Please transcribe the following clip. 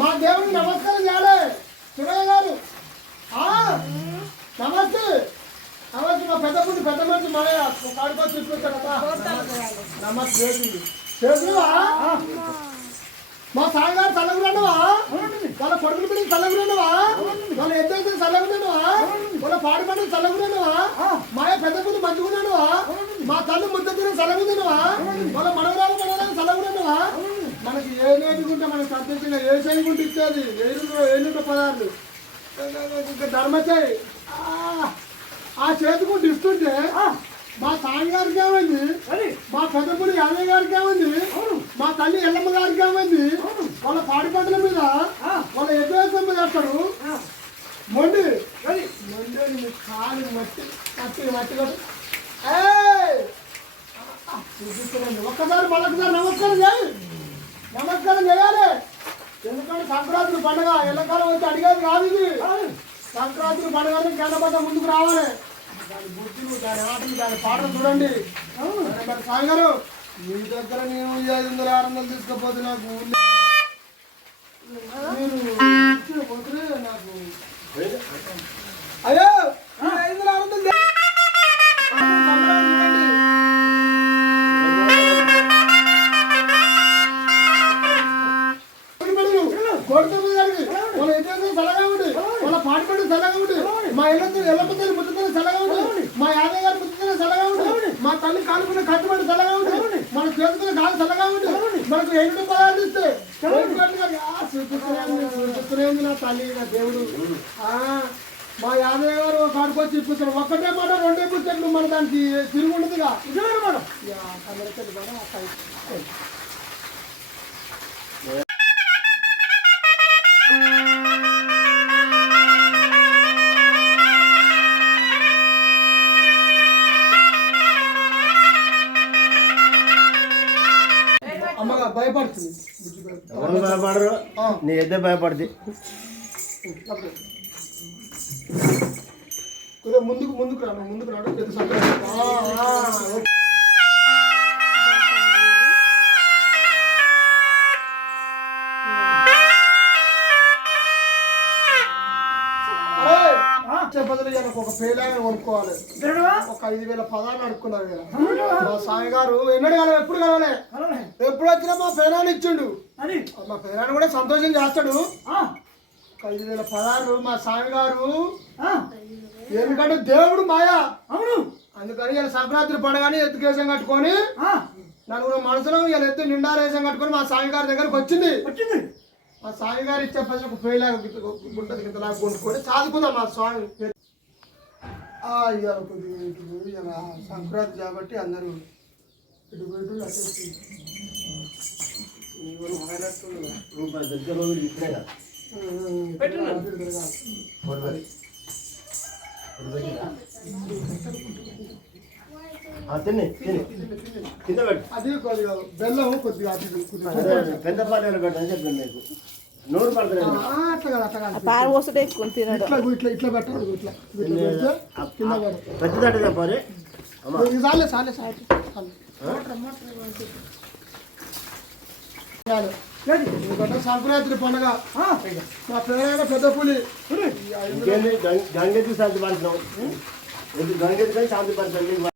మా దేవుడికి నమస్కారం చేయాలి శివయ్య గారు. నమస్తే నమస్తే. మా పెద్ద మనిషి మాయ కాడుకొని చూపిస్తాడు కదా. నమస్తే చేతువా. మా సాయిగారు చల్లగుండవా, వాళ్ళ కొడుకుల పిల్లలు చల్లగుండవా, వాళ్ళ ఎద్దైతే చల్లగుండవా, వాళ్ళ పాడి పండుగ చల్లగుండవా, మాయ పెద్ద పువ్వు మంచుకున్నాడువా, మా తల్లి ముద్ద తిన చల్లగుండవా, వాళ్ళ మనవరాలు చల్లగుండవా. మనకి ఏ నేర్చుకుంటే మనకు సంతోషంగా ఏ చేయకుంటే ఇచ్చేది 716 ఇంకా ధర్మచాయి ఆ చేతుకుంటూ ఇస్తుంటే మా సాయి గారికి ఏమైంది, మా పెద్దపుడి యాదయ్య గారికి ఏమైంది, మా తల్లి ఎల్లమ్మ గారికి ఏమైంది, వాళ్ళ పాడి పంటల మీద వాళ్ళ ఎద్దు మీద వేస్తాడు మొండి మొండి కాలు మట్టి మట్టి మట్టి చూపిస్తున్నాండి. ఒక్కసారి మళ్ళొకసారి నమస్కారం చేయాలి, నమస్కారం చేయాలి. ఎందుకంటే సంక్రాంతి పండుగ ఎల్లకాలం వచ్చి అడిగేది కాదు ఇది. సంక్రాంతి పండుగ కేంద్రపడ్డ ముందుకు రావాలి. దాని బుద్ధులు దాని ఆటలు దాని పాటలు చూడండి. మరి సాయి గారు మీ దగ్గర నేను 500 600 తీసుకపోతే నాకు మీరు పోతే నాకు అయ్యో 500 600 వాళ్ళ ఎదురు చల్లగా ఉంది, వాళ్ళ పాటి పండు చల్లగా ఉంది, మా ఎల్లమ్మ ముద్ద చల్లగా ఉంది, మా యాదయ్య గారి ముద్ద చల్లగా ఉంది, మా తల్లి కాలుకున్న కట్టుబడి చల్లగా ఉంది, మన చేతుకున్న కాలు చల్లగా ఉంది. మనకు 7 పదాలు ఇస్తే చూపిస్తూనే ఉంది నా తల్లి నా దేవుడు. మా యాదయ్య గారు కాడుకొచ్చి ఇప్పిస్తారు. ఒక్కటే మాట 2 పుస్తకాలు మన దానికి తిరిగి ఉండదుగా. అమ్మగా భయపడుతుంది. ఎవరు భయపడరు, నీ ఎద్దే భయపడుతుంది. ముందుకు రాడు పెద్ద సంక్రాంతి. బదులు ఒక పేలాగా కొనుక్కోవాలి. ఒక 5000 పదాలు అడుక్కున్నారు కదా. మా సాయి గారు ఎన్నడు కలవాలి, ఎప్పుడు కలవాలి, ఎప్పుడు వచ్చినా మా పేరాన్ని ఇచ్చిండు. మా పేరాన్ని కూడా సంతోషం చేస్తాడు. ఒక 5000 పదాలు మా సాయి గారు. ఎందుకంటే దేవుడు మాయా. అందుకని ఇలా సంక్రాంతి పండుగని ఎత్తుకేసం కట్టుకొని నలుగురు మనసులో ఇలా ఎత్తు నిండారేసం కట్టుకొని మా సాయి గారి దగ్గరకు వచ్చింది. మా స్వామి గారు ఇచ్చే ప్రజలకు పేలాగా గుంటది గింతలాగా కొనుక్కొని సాదుకుందాం మా స్వామి. ఇవాళ కొద్దిగా ఇలా సంక్రాంతి కాబట్టి అందరూ ఇటు పోయి అది కొద్దిగా బెల్లం కొద్దిగా పెద్ద పాటలు పెట్టని చెప్పండి మీకు. నూరు పడుతుంది ఇట్లా పెట్టాలి. ఇట్లా పెద్దదంటే చెప్పాలి. సంక్రాంతి పండుగ మా పేరైన పెద్ద పులి గంగెత్తి శాంతి పడుతున్నాం. గంగెత్తి శాంతి పడుతుంది.